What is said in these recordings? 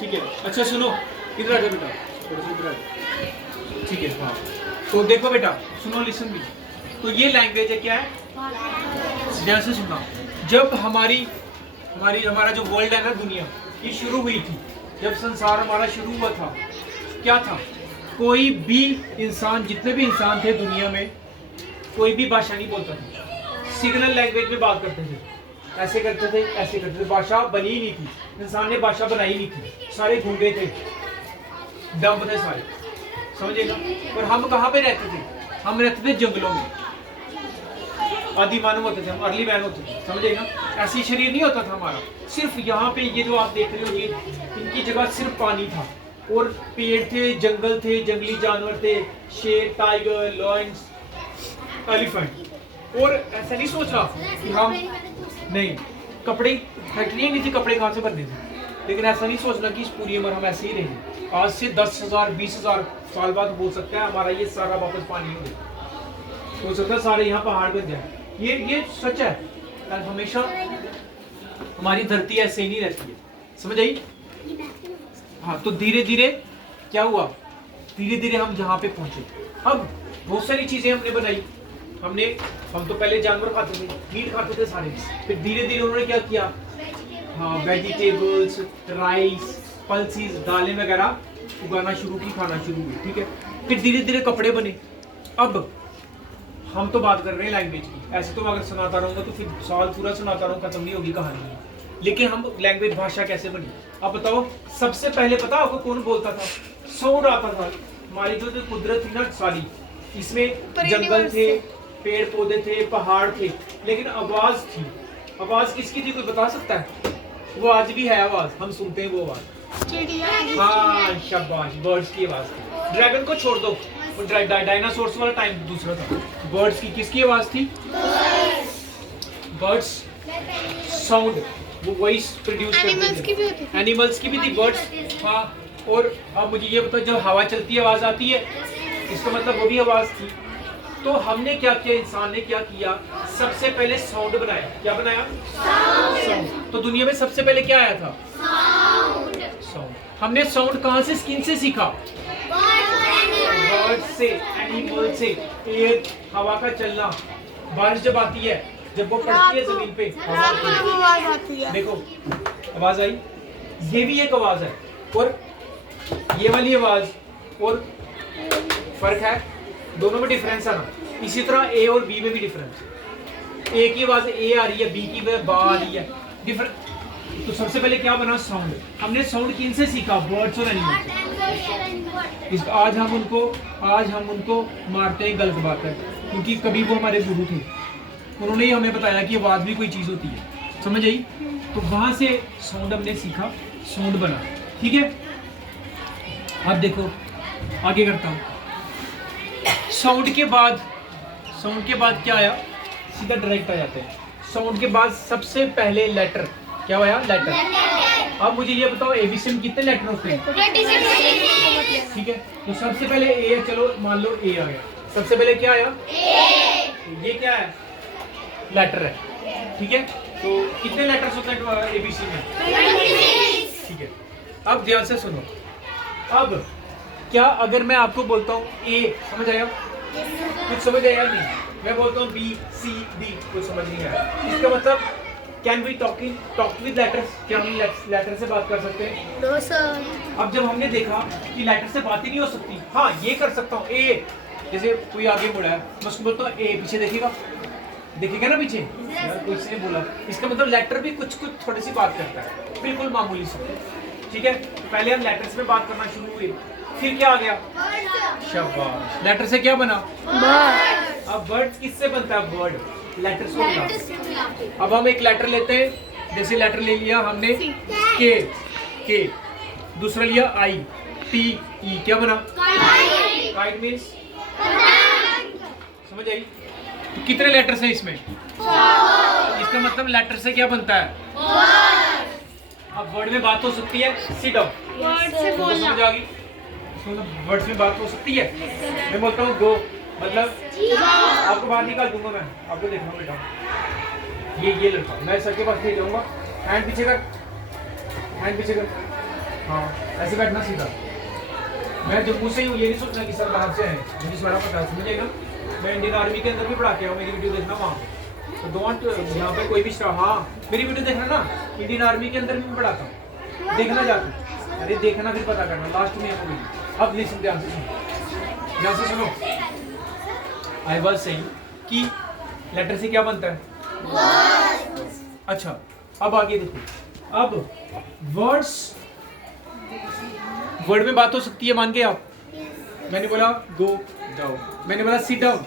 ठीक है। अच्छा सुनो, इधर आ जाओ बेटा, थोड़ा सा इधर आ जाओ। ठीक है, हाँ। तो देखो बेटा, सुनो, लिसन भी। तो ये लैंग्वेज है, क्या है? जैसे सुनना, जब हमारी हमारी हमारा जो वर्ल्ड है ना, दुनिया, ये शुरू हुई थी, जब संसार हमारा शुरू हुआ था, क्या था? कोई भी इंसान, जितने भी इंसान थे दुनिया में, कोई भी भाषा नहीं बोलता था, सिग्नल लैंग्वेज में बात करते थे, ऐसे करते थे, ऐसे करते थे। भाषा बनी ही नहीं थी, इंसान ने भाषा बनाई नहीं थी, सारे गूंगे थे, डम्ब थे सारे, समझे ना? और हम कहाँ पे रहते थे? हम रहते थे जंगलों में, आदि मानव होते थे हम, अर्ली मैन होते थे, समझे ना? ऐसी शरीर नहीं होता था हमारा। सिर्फ यहाँ पे ये जो आप देख रहे हो, ये इनकी जगह सिर्फ पानी था, और पेड़ थे, जंगल थे, जंगली जानवर थे, शेर, टाइगर, लॉयंस, एलिफेंट। और ऐसा नहीं सोच रहा कि हम नहीं, कपड़े, फैक्ट्रियाँ नहीं थी, कपड़े कहाँ से बनने थे, लेकिन ऐसा नहीं सोचना कि इस पूरी उम्र हम ऐसे ही रहेंगे। आज से 10,000 20,000 साल बाद हो सकता है हमारा ये सारा वापस पानी हो जाए, हो सकता है सारे यहाँ पहाड़ बन जाए। ये सच है, और हमेशा हमारी धरती ऐसे ही नहीं रहती है, समझ आई? हाँ, तो धीरे धीरे क्या हुआ, धीरे धीरे हम जहाँ पे पहुंचे। अब बहुत सारी चीजें हमने बनाई, हम तो पहले जानवर खाते थे, मीट खाते थे सारे, फिर धीरे धीरे उन्होंने क्या किया, हाँ, वेजिटेबल्स, राइस, पल्सेस, दालें वगैरह उगाना शुरू की, खाना शुरू हुई, ठीक है। फिर धीरे धीरे कपड़े बने। अब हम तो बात कर रहे हैं लैंग्वेज की, ऐसे तो अगर सुनाता रहूंगा तो फिर साल पूरा सुनाता रहूँ, खत्म नहीं होगी कहानी। लेकिन हम लैंग्वेज, भाषा कैसे बनी? अब बताओ, सबसे पहले पता आपको कौन बोलता था? साउंड आता था। हमारी जो कुदरत थी ना सारी, इसमें जंगल थे, पेड़ पौधे थे, पहाड़ थे, लेकिन आवाज थी। आवाज किसकी थी, कोई बता सकता है? वो आज भी है आवाज, हम सुनते हैं वो आवाज। हाँ शाबाश, बर्ड्स की आवाज थी। ड्रैगन को छोड़ दो, डायनासोर्स वाला टाइम दूसरा था। बर्ड्स की, किसकी आवाज थी? बर्ड्स साउंड, वो वॉइस प्रोड्यूस करते थे। एनिमल्स की भी थी, बर्ड्स, हाँ। और अब मुझे ये बताओ, जब हवा चलती है आवाज आती है, इसका मतलब वो भी आवाज थी। तो हमने क्या किया, इंसान ने क्या किया, सबसे पहले साउंड बनाया। क्या बनाया? साउंड। तो दुनिया में सबसे पहले क्या आया था? साउंड। हमने साउंड कहाँ से, स्किन से सीखा? बर्ड से, एनिमल से, एयर, हवा का चलना, बारिश जब आती है, जब वो पड़ती है जमीन पे, आवाज आती है। देखो आवाज आई, ये भी एक आवाज है, और ये वाली आवाज, और फर्क है दोनों में, डिफरेंस है ना। इसी तरह ए और बी में भी डिफरेंस, ए की आवाज ए आ रही है, बी की बा आ रही है, डिफरेंट। तो सबसे पहले क्या बना? साउंड। हमने साउंड किन से सीखा? बर्ड्स और एनिमल्स से। आज हम उनको मारते हैं, गलत बात है, क्योंकि कभी वो हमारे गुरु थे, उन्होंने ही हमें बताया कि आवाज भी कोई चीज होती है, समझ आई? तो वहां से साउंड हमने सीखा, साउंड बना, ठीक है। अब देखो आगे करता हूँ। साउंड के बाद क्या आया? सीधा डायरेक्ट आ जाते हैं। साउंड के बाद सबसे पहले लेटर, क्या आया? लेटर। अब मुझे ये बताओ, एबीसी में कितने लेटर होते हैं? 26। ठीक है, तो सबसे पहले ए, चलो मान लो ए आ गया, सबसे पहले क्या आया? ए। ये क्या है? लेटर है, ठीक है। तो कितने लेटर्स होते हैं एबीसी में? 26। ठीक है, अब ध्यान से सुनो। अब क्या अगर मैं आपको बोलता हूँ ए, समझ आया? कुछ समझ आया नहीं? मैं बोलता हूँ बी सी डी, कुछ समझ नहीं आया। इसका मतलब can we talk with letters? क्या हम लेटर से बात कर सकते हैं? No sir. अब जब हमने देखा कि लेटर से बात ही नहीं हो सकती, हाँ ये कर सकता हूँ। ए, जैसे कोई आगे मुड़ा है, मैं उसको बोलता हूँ ए, पीछे देखेगा ना पीछे, यार कोई से बोला, इसका मतलब लेटर भी कुछ थोड़ी सी बात करता है, बिल्कुल मामूली सी, ठीक है। तो पहले हम लेटर्स में बात करना शुरू हुए, फिर क्या आ गया? शाबाश, लेटर से क्या बना? बर्ड। अब बर्ड किससे बनता है? बर्ड, लेटर से बना। अब हम एक लेटर लेते हैं, जैसे लेटर ले लिया हमने के, दूसरा लिया आई, टी ई, क्या बना? काइट मीन्स, समझ आई? तो कितने लेटर्स हैं इसमें? इसका मतलब लेटर से क्या बनता है? अब वर्ड में बात हो सकती है, सिट डाउन, वर्ड से बोलना, समझ आ गई? वर्ड में बात हो सकती है। मैं बोलता हूँ गो, मतलब आपको बाहर निकाल दूंगा मैं, आपको देखना बेटा, ये लड़का, मैं सर के पास ले जाऊंगा, हैंड पीछे कर, हाँ ऐसे बैठना सीधा। मैं जम्मू से ही हूँ, ये नहीं सोचना कि सर बाहर से हैं, मुझे सारा पता है, समझेगा। मैं इंडियन आर्मी के अंदर भी पढ़ा के आया हूँ, मेरी वीडियो देखना वहाँ। तो डोंट यहाँ पे कोई भी हाँ मेरी वीडियो देखना ना, इंडियन आर्मी के अंदर भी मैं पढ़ाता हूँ, देखना जाके। अरे देखना फिर पता करना, लास्ट में होगी। अब लिसन ध्यान से सुनो, ध्यान से सुनो। आई वाज सेइंग कि लेटर से क्या बनता है? अच्छा अब आगे देखो। अब वर्ड्स, वर्ड में बात हो सकती है, मान के आप। मैंने बोला गो जाओ, मैंने बोला सिट डाउन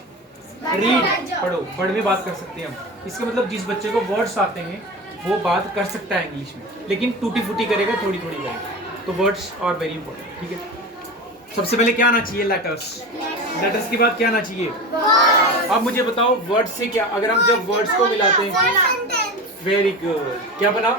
रीड पढ़ो, वर्ड में बात कर सकते हैं हम। इसका मतलब जिस बच्चे को वर्ड्स आते हैं वो बात कर सकता है इंग्लिश में, लेकिन टूटी फूटी करेगा, थोड़ी थोड़ी करेगा। तो वर्ड्स आर वेरी इंपॉर्टेंट, ठीक है। सबसे पहले क्या आना चाहिए? लेटर्स। लेटर्स के बाद क्या आना चाहिए? अब मुझे बताओ वर्ड्स से क्या, अगर हम जब वर्ड्स को मिलाते हैं, वेरी गुड, क्या बना?